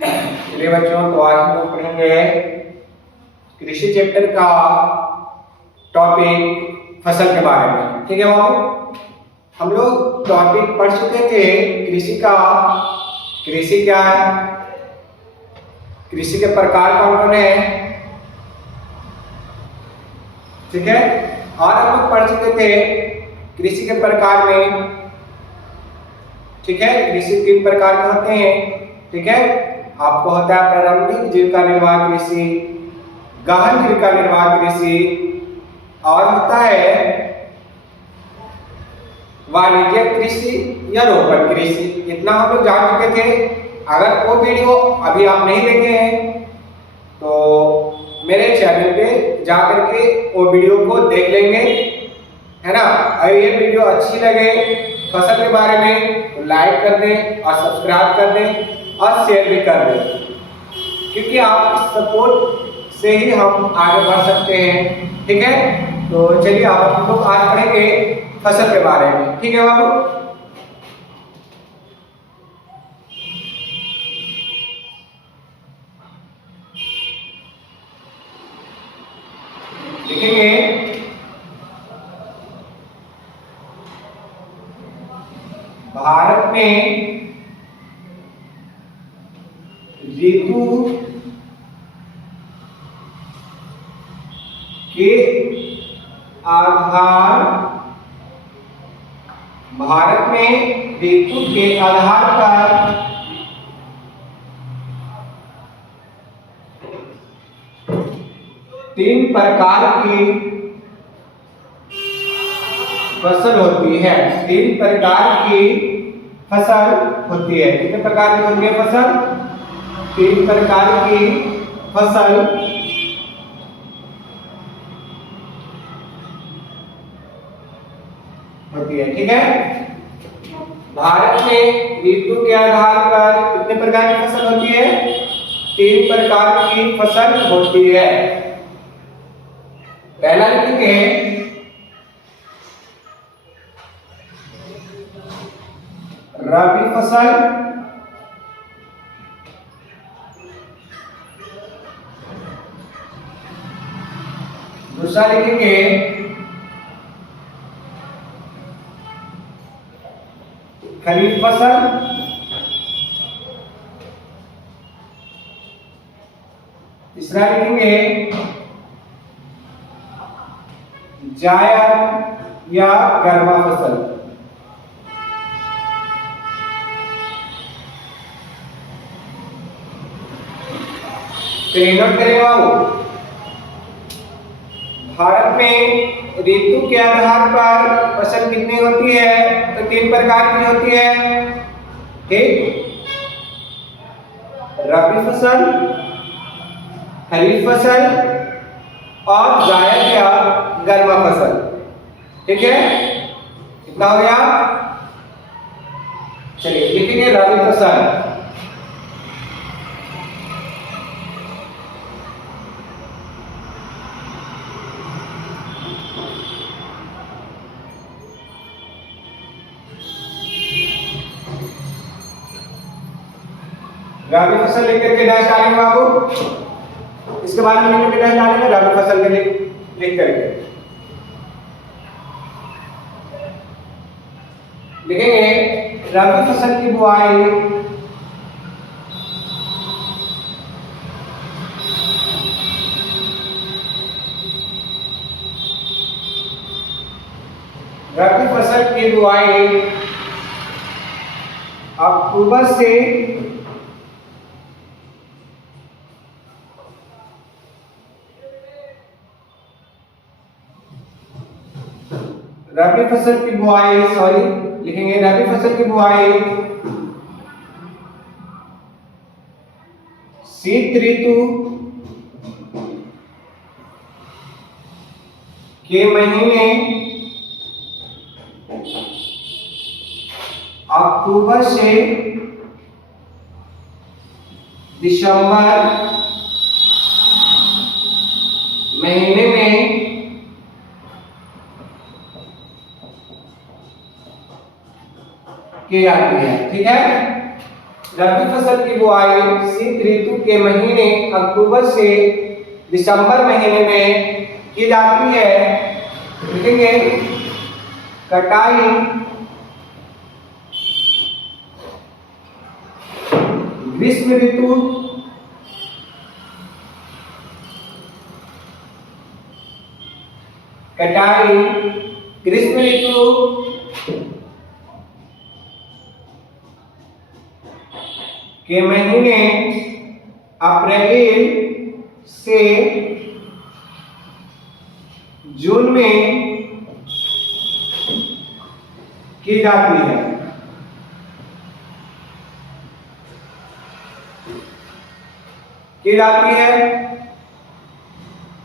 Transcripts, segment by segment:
चलिए बच्चों, तो आज हम लोग पढ़ेंगे कृषि चैप्टर का टॉपिक फसल के बारे में। ठीक है बाबू, हम लोग टॉपिक पढ़ चुके थे कृषि का। कृषि क्या है, कृषि के प्रकार कौन कौन है, ठीक है। और हम लोग पढ़ चुके थे कृषि के प्रकार में, ठीक है। कृषि 3 प्रकार के होते हैं, ठीक है। आपको होता है प्रारंभिक जीविका निर्वाह कृषि, गहन जीविका निर्वाह कृषि, और होता है वाणिज्यिक कृषि या रोपण कृषि। इतना हम लोग जान चुके थे। अगर वो वीडियो अभी आप नहीं देखे हैं तो मेरे चैनल पे जाकर के वो वीडियो को देख लेंगे, है ना। अगर ये वीडियो अच्छी लगे फसल के बारे में तो लाइक कर दें और सब्सक्राइब कर दें और शेयर भी कर दें, क्योंकि आप इस सपोर्ट से ही हम आगे बढ़ सकते हैं, ठीक है। तो चलिए आप हम लोग आज पढ़ेंगे फसल के बारे में, ठीक है बाबू। देखेंगे भारत में ऋतु के आधार भारत में ऋतु के आधार पर तीन प्रकार की फसल होती है। 3 प्रकार की फसल होती है। कितने प्रकार की होती है फसल? 3 प्रकार की फसल होती है, ठीक है। भारत में ऋतु के आधार पर कितने प्रकार की फसल होती है? 3 प्रकार की फसल होती है। पहला लिखेंगे रबी फसल, दूसरा लिखेंगे खरीफ फसल, तीसरा लिखेंगे जायद या गर्मा फसल। नोट करें बाबू, भारत में ऋतु के आधार पर फसल कितनी होती है? तो 3 प्रकार की होती है, ठीक। रबी फसल, खरीफ फसल और जायद या गर्मा फसल, ठीक है। कितना हो गया? चलिए लिखेंगे रबी फसल। रबी फसल लिख करके डैश डालेंगे बाबू, इसके बाद में लिख डैश डालेंगे रबी फसल के लिख करके लिखेंगे रबी फसल की बुआई रबी फसल की बुआई अक्टूबर से रबी फसल की बुआई लिखेंगे रबी फसल की बुआई शीत ऋतु के महीने अक्टूबर से दिसंबर महीने में की जाती है, ठीक है। रबी फसल की बुआई शीत ऋतु के महीने अक्टूबर से दिसंबर महीने में की जाती है। लिखेंगे कटाई ग्रीष्म ऋतु के महीने अप्रैल से जून में की जाती है।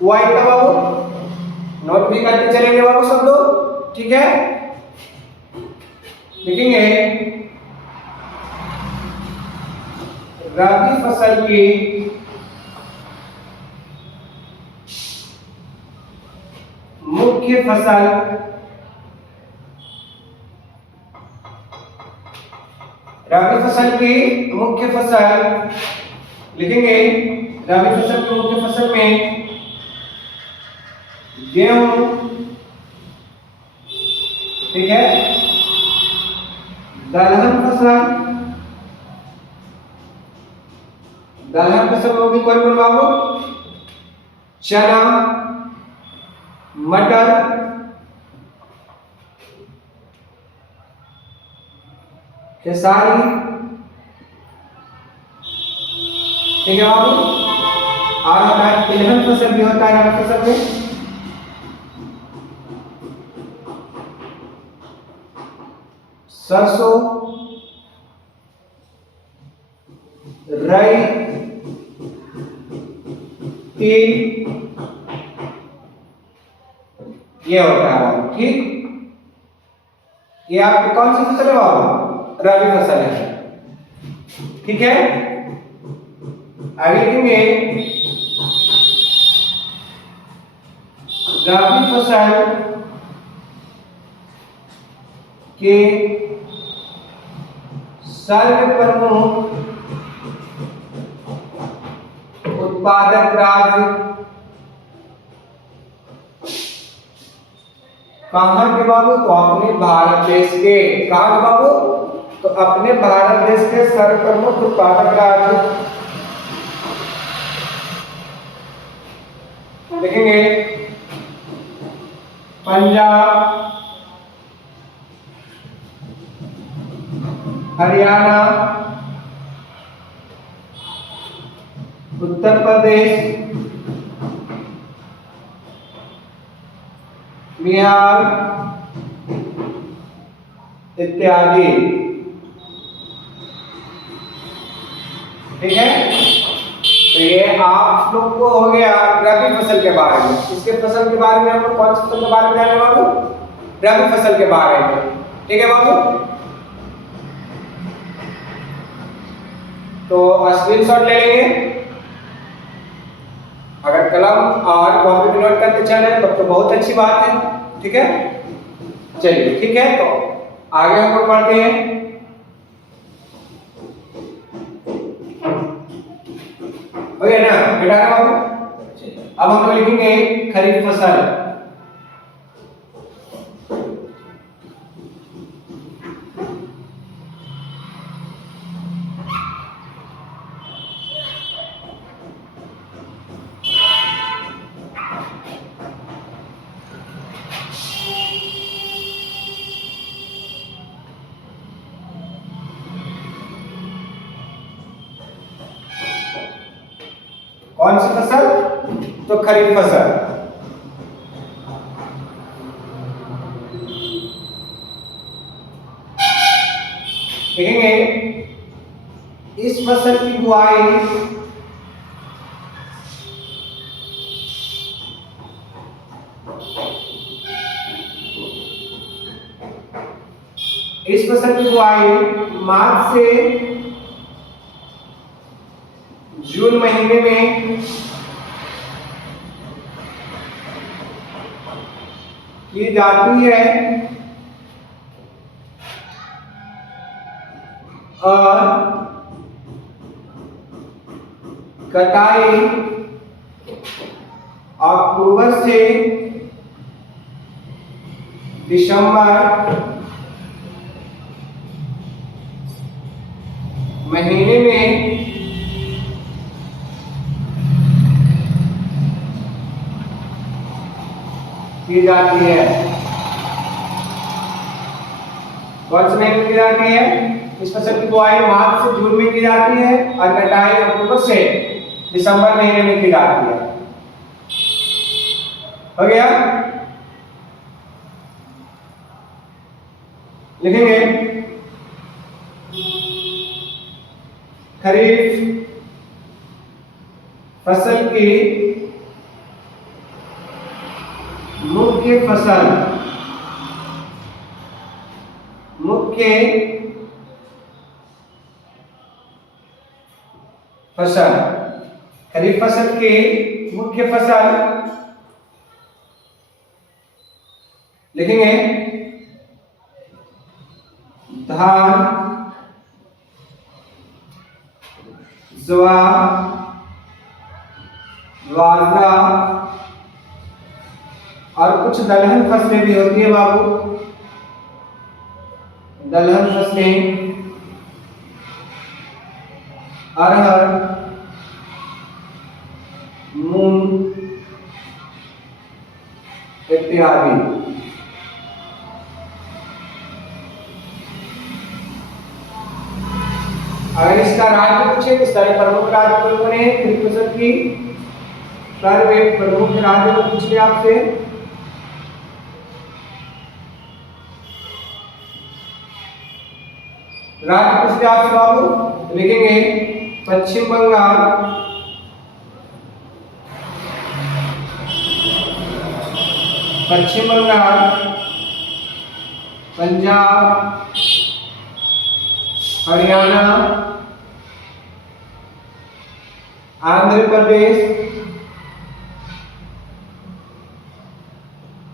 हुआ इतना बाबू, नोट भी करते चलेंगे बाबू सब लोग, ठीक है। लिखेंगे रबी फसल की मुख्य फसल लिखेंगे रबी फसल की मुख्य फसल में गेहूं, ठीक है, दलहन फसल में होगी कौन बाबू, चना, मटर, खेसारी, ठीक है बाबू। और होता है तिलहन फसल भी होता है रबी फसल में, सरसों, राई, तिल, ये होता है बाबू, ठीक। ये आपकी कौन सी फसल है बाबू, रबी फसल है, ठीक है। आगे लिखेंगे रबी फसल के सर्वप्रमुख उत्पादक राज्य कहाँ के बाबू, तो अपने भारत देश के। कहाँ के बाबू, तो अपने भारत देश के सर्वप्रमुख उत्पादक राज्य देखेंगे पंजाब, हरियाणा, उत्तर प्रदेश, बिहार इत्यादि, ठीक है। तो ये आप लोग को हो गया रबी फसल के बारे में। इसके फसल के बारे में हम लोग कौन सी फसल के बारे में जाने बाबू, रबी फसल के बारे में, ठीक है बाबू। तो स्क्रीनशॉट ले लेंगे, अगर कलम और कॉपी पे नोट करते चले तब तो बहुत अच्छी बात है, ठीक है। चलिए ठीक है, तो आगे हम लोग पढ़ते हैं। हो गया ना बेटा बाबू। अब हम लोग लिखेंगे खरीफ फसल। कौन सी फसल, तो खरीफ फसल। देखेंगे इस फसल की बुआई मार्च से जून महीने में की जाती है और कटाई अक्टूबर से दिसंबर महीने में की जाती है। कौन से महीने में की जाती है? इस फसल की बुआई मार्च से जून में की जाती है और कटाई अक्टूबर से दिसंबर महीने में की जाती है। हो गया? लिखेंगे खरीफ फसल की मुख्य फसल खरीफ फसल की मुख्य फसल लिखेंगे धान, ज्वार, बाजरा और कुछ दलहन फसलें भी होती है बाबू। दलहन फसलें अरहर, मूंग इत्यादि। अगर इसका राज्य पूछे तो सारे प्रमुख राज्य कौन कौन है खरीफ फसल की? सारे प्रमुख राज्य को पूछ लिया आपसे। राज्य पूछ लिया आपसे बाबू, लिखेंगे पश्चिम बंगाल, पंजाब, हरियाणा, आंध्र प्रदेश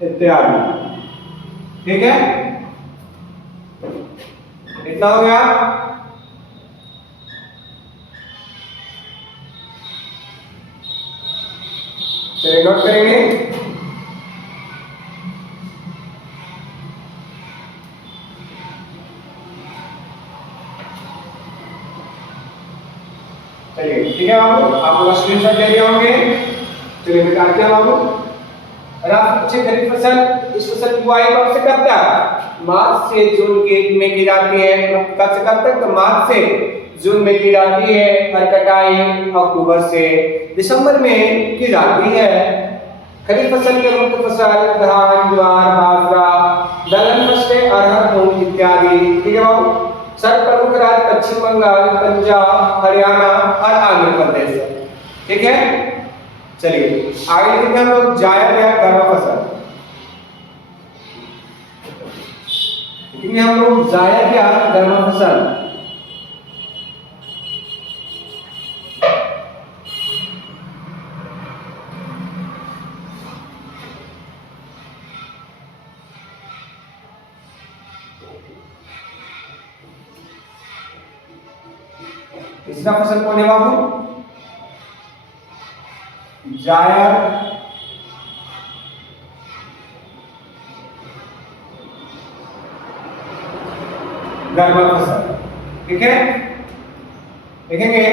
इत्यादि। ठीक है, इतना हो गया। चलिए नोट करेंगे। चलिए ठीक है बाबू, आप लोग स्क्रीनशॉट ले लिए होंगे। चलिए बेटा क्या बाबू, खरीफ फसल, इस फसल की बुआई कब से कब तक? मार्च से जून के में की जाती है। कब से कब तक? तो मार्च से जून में की जाती है और कटाई अक्टूबर से दिसंबर में की जाती है। खरीफ फसल के मुख्य फसल धान, ज्वार, बाजरा, दलहन फसलें अरहर, मूंग इत्यादि। ठीक है बाबू। सब प्रमुख राज्य पश्चिम बंगाल, पंजाब, हरियाणा और आंध्र प्रदेश। ठीक है, चलिए आगे लिखेंगे हम लोग जायद या गर्म फसल। लिखेंगे हम लोग जायद या गर्म फसल। तीसरा फसल कौन है बाबू? जायद गर्म फसल। ठीक है, देखेंगे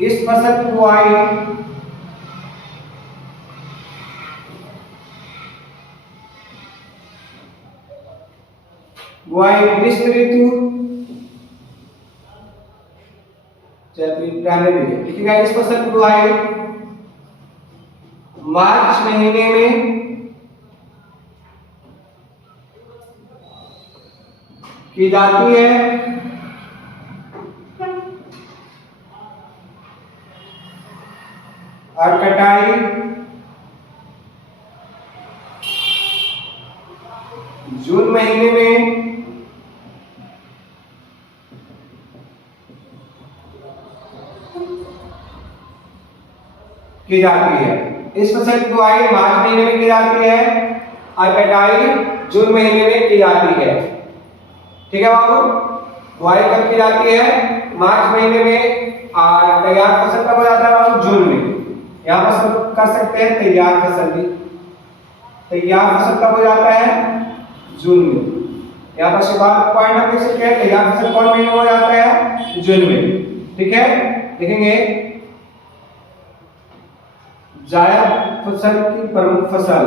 इस फसल की बुआई ग्रीष्म ऋतु लिखेगा। इस फसल की बुआई मार्च महीने में की जाती है और कटाई जून महीने में की जाती है। इस फसल की बुआई मार्च महीने में की जाती है और कटाई जून महीने में की जाती है। ठीक है बाबू, बुआई कब की जाती है? मार्च महीने में और तैयार फसल कब हो जाता है बाबू? जून में। यहाँ पर कर सकते हैं तैयार फसल भी। तैयार फसल कब हो जाता है? जून में। यहाँ पर शिकार पॉइंट हम देख सकते हैं तैयार फसल कौन महीने में हो जाता है? जून में। ठीक है, देखेंगे जायद फसल की प्रमुख फसल,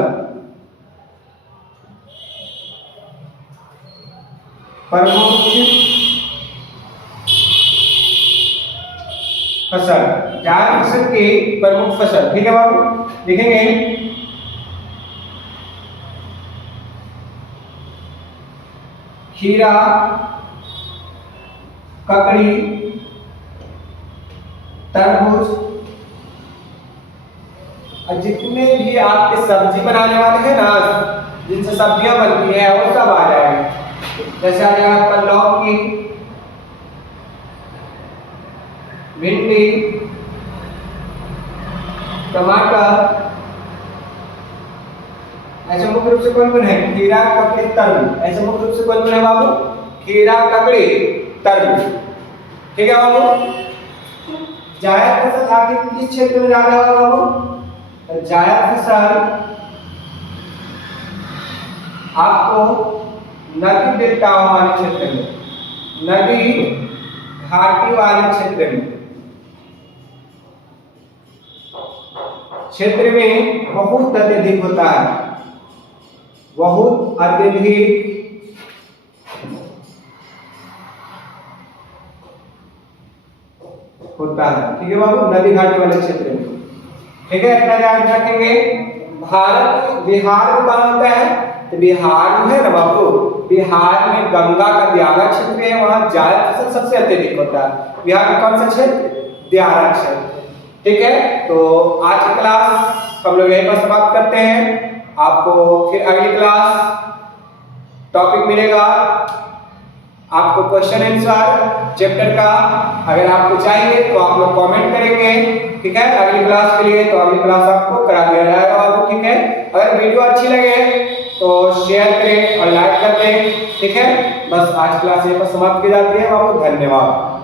प्रमुख फसल, जायद फसल की प्रमुख फसल। ठीक है बाबू, देखेंगे खीरा, ककड़ी, तरबूज और जितने भी आपके सब्जी बनाने वाले हैं ना, जिनसे सब्जियां बनती है वो सब आ जाएंगे। जैसे आ जाएगा आपका लौकी, भिंडी, टमाटर, ऐसे मुख्य रूप से कौन कौन है? खीरा, ककड़ी, तरबूज। ऐसे मुख्य रूप से कौन कौन है बाबू? खीरा, ककड़ी, तरबूज। ठीक है बाबू। जायद फसल आखिर किस क्षेत्र में ज्यादा होगा बाबू? जायद फसल आपको नदी बेटाओं वाले क्षेत्र में, नदी घाटी वाले क्षेत्र में बहुत अत्यधिक होता है, बहुत अत्यधिक होता है। ठीक है बाबू, नदी घाटी वाले क्षेत्र में। ठीक है, इतना याद रखेंगे। भारत बिहार में कहाँ होता है? तो बिहार में है ना बाबू, बिहार में गंगा का दियारा क्षेत्र है, वहां जायद फसल सबसे अत्यधिक होता है। बिहार में कौन सा क्षेत्र? दियारा क्षेत्र। ठीक है, तो आज की क्लास हम लोग यहीं पर समाप्त करते हैं। आपको फिर अगली क्लास टॉपिक मिलेगा, आपको क्वेश्चन आंसर चैप्टर का अगर आपको चाहिए तो आप लोग कमेंट करेंगे। ठीक है, अगली क्लास के लिए, तो अगली क्लास आपको करा दिया जाएगा आपको। ठीक है, अगर वीडियो अच्छी लगे तो शेयर करें और लाइक कर दें। ठीक है, बस आज क्लास यहीं पर समाप्त की जाती है। आपको धन्यवाद।